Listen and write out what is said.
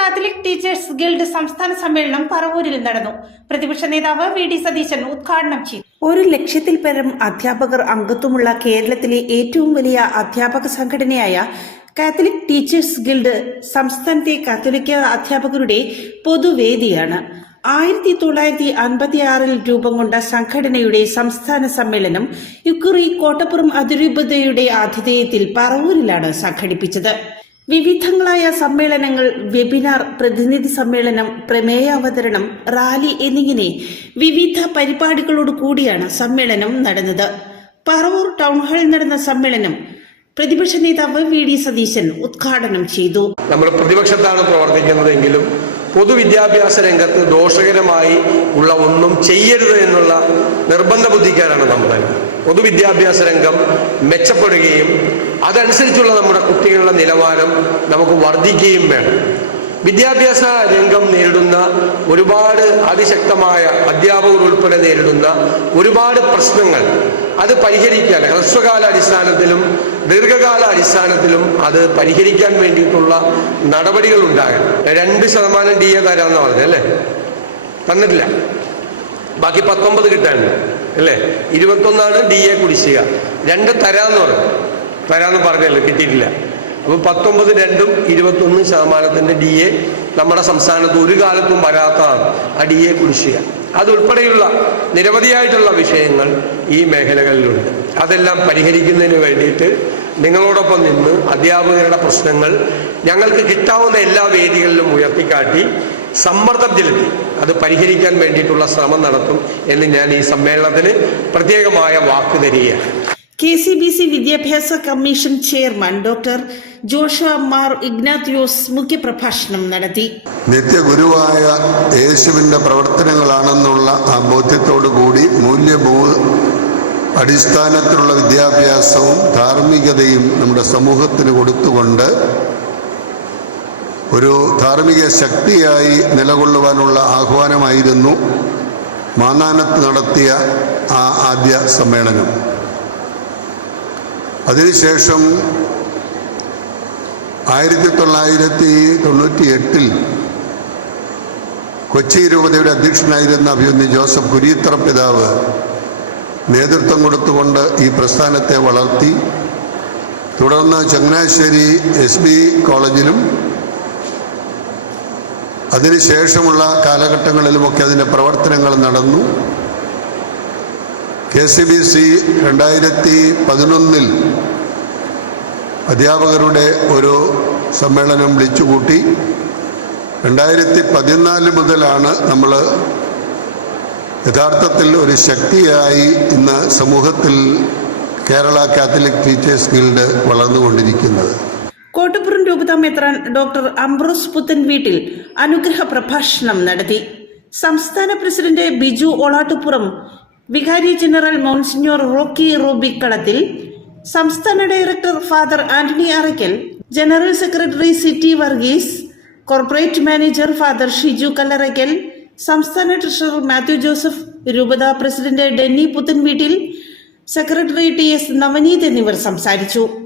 Catholic teachers guild സംസ്ഥാന സമ്മേളനം പറവൂരിൽ നടന്നു. പ്രതിപക്ഷ നേതാവ് വി.ഡി. സതീശൻ ഉദ്ഘാടനം ചെയ്തു. 1 ലക്ഷത്തിൽ പരം അധ്യാപകർ അംഗത്വമുള്ള കേരളത്തിലെ ഏറ്റവും വലിയ അധ്യാപക സംഘടനയായ കാത്തലിക് ടീച്ചേഴ്സ് ഗിൽഡ് സംസ്ഥാനത്തെ കാത്തോലിക്ക അധ്യാപകരുടെ പൊതുവേദിയാണ്. 1956 രൂപം കൊണ്ട സംഘടനയുടെ സംസ്ഥാന സമ്മേളനം ഇക്കുറി കോട്ടപ്പുറം അതിരൂപതയുടെ ആതിഥേയത്തിൽ പറവൂരിലാണ് സംഘടിപ്പിച്ചത്. വിവിധങ്ങളായ സമ്മേളനങ്ങൾ, വെബിനാർ, പ്രതിനിധി സമ്മേളനം, പ്രമേയാവതരണം, റാലി എന്നിങ്ങനെ വിവിധ പരിപാടികളോട് കൂടിയാണ് സമ്മേളനം നടന്നത്. പറവൂർ ടൗൺഹാളിൽ നടന്ന സമ്മേളനം പ്രതിപക്ഷ നേതാവ് വി.ഡി. സതീശൻ ഉദ്ഘാടനം ചെയ്തു. നമ്മൾ പ്രതിപക്ഷത്താണ് പ്രവർത്തിക്കുന്നതെങ്കിലും പൊതുവിദ്യാഭ്യാസ രംഗത്ത് ദോഷകരമായി ഉള്ള ഒന്നും ചെയ്യരുത് എന്നുള്ള നിർബന്ധ ബുദ്ധിക്കാരാണ് നമ്മൾ. പൊതുവിദ്യാഭ്യാസ രംഗം മെച്ചപ്പെടുകയും അതനുസരിച്ചുള്ള നമ്മുടെ കുട്ടികളുടെ നിലവാരം നമുക്ക് വർദ്ധിക്കുകയും വേണം. വിദ്യാഭ്യാസ രംഗം നേരിടുന്ന ഒരുപാട് അതിശക്തമായ അധ്യാപകർ ഉൾപ്പെടെ നേരിടുന്ന ഒരുപാട് പ്രശ്നങ്ങൾ അത് പരിഹരിക്കാൻ ഹ്രസ്വകാല അടിസ്ഥാനത്തിലും ദീർഘകാല അടിസ്ഥാനത്തിലും അത് പരിഹരിക്കാൻ വേണ്ടിയിട്ടുള്ള നടപടികൾ ഉണ്ടാകണം. 2% DA തരാമെന്ന് പറഞ്ഞു അല്ലേ? തന്നിട്ടില്ല. ബാക്കി 19 കിട്ടാനുണ്ട് അല്ലേ? 21 DA കുടിശ്ശിക. 2 തരാമെന്ന് പറഞ്ഞല്ലോ, കിട്ടിയിട്ടില്ല. അപ്പോൾ 19 2ഉം 21% DA നമ്മുടെ സംസ്ഥാനത്ത് ഒരു കാലത്തും വരാത്തതാണ് ആ DA കുടിശ്ശിക. അതുൾപ്പെടെയുള്ള നിരവധിയായിട്ടുള്ള വിഷയങ്ങൾ ഈ മേഖലകളിലുണ്ട്. അതെല്ലാം പരിഹരിക്കുന്നതിന് വേണ്ടിയിട്ട് നിങ്ങളോടൊപ്പം നിന്ന് അധ്യാപകരുടെ പ്രശ്നങ്ങൾ ഞങ്ങൾക്ക് കിട്ടാവുന്ന എല്ലാ വേദികളിലും ഉയർത്തിക്കാട്ടി സമ്മർദ്ദം ചെലുത്തി അത് പരിഹരിക്കാൻ വേണ്ടിയിട്ടുള്ള ശ്രമം നടത്തും എന്ന് ഞാൻ ഈ സമ്മേളനത്തിന് പ്രത്യേകമായ വാക്ക് തരികയാണ്. KCBC വിദ്യാഭ്യാസ commission chairman doctor Joshua Mar Ignatios മുഖ്യപ്രഭാഷണം നടത്തി. നിത്യഗുരുവായ യേശുവിൻ്റെ പ്രവർത്തനങ്ങളാണെന്നുള്ള ആ ബോധ്യത്തോടുകൂടി അടിസ്ഥാനത്തിലുള്ള വിദ്യാഭ്യാസവും ധാർമ്മികതയും നമ്മുടെ സമൂഹത്തിന് കൊടുത്തുകൊണ്ട് ഒരു ധാർമ്മിക ശക്തിയായി നിലകൊള്ളുവാനുള്ള ആഹ്വാനമായിരുന്നു മാന്നാനത്ത് നടത്തിയ ആ ആദ്യ സമ്മേളനം. അതിനുശേഷം 1998 കൊച്ചി രൂപതയുടെ അധ്യക്ഷനായിരുന്ന അഭിമന്യ ജോസഫ് കുരിയത്തറ പിതാവ് നേതൃത്വം കൊടുത്തുകൊണ്ട് ഈ പ്രസ്ഥാനത്തെ വളർത്തി. തുടർന്ന് ചങ്ങനാശ്ശേരി SB കോളേജിലും അതിനുശേഷമുള്ള കാലഘട്ടങ്ങളിലുമൊക്കെ അതിൻ്റെ പ്രവർത്തനങ്ങൾ നടന്നു. KCBC 2011 അധ്യാപകരുടെ ഒരു സമ്മേളനം വിളിച്ചുകൂട്ടി. 2014 മുതലാണ് നമ്മൾ യഥാർത്ഥത്തിൽ ഒരു ശക്തിയായി ഇന്ന് സമൂഹത്തിൽ കേരള കാത്തലിക് ടീച്ചേഴ്സ് ഗിൽഡ് വളർന്നുകൊണ്ടിരിക്കുന്നത്. കോട്ടപ്പുറം രൂപതാ മെത്രാൻ ഡോക്ടർ അംബ്രോസ് പുത്തൻവീട്ടിൽ അനുഗ്രഹ പ്രഭാഷണം നടത്തി. സംസ്ഥാന പ്രസിഡന്റ് ബിജു ഓളാട്ടുപുറം, വികാരി ജനറൽ മോൺസിഞ്ഞോർ റോക്കി റോബിക്കളത്തിൽ, സംസ്ഥാന director father Antony Arackal, general secretary സിറ്റി Varghese, corporate manager father Shiju Kallarackal, സംസ്ഥാന ട്രഷറർ മാത്യു ജോസഫ്, രൂപതാ president Denny Puthenveettil, secretary TS Navaneeth എന്നിവർ സംസാരിച്ചു.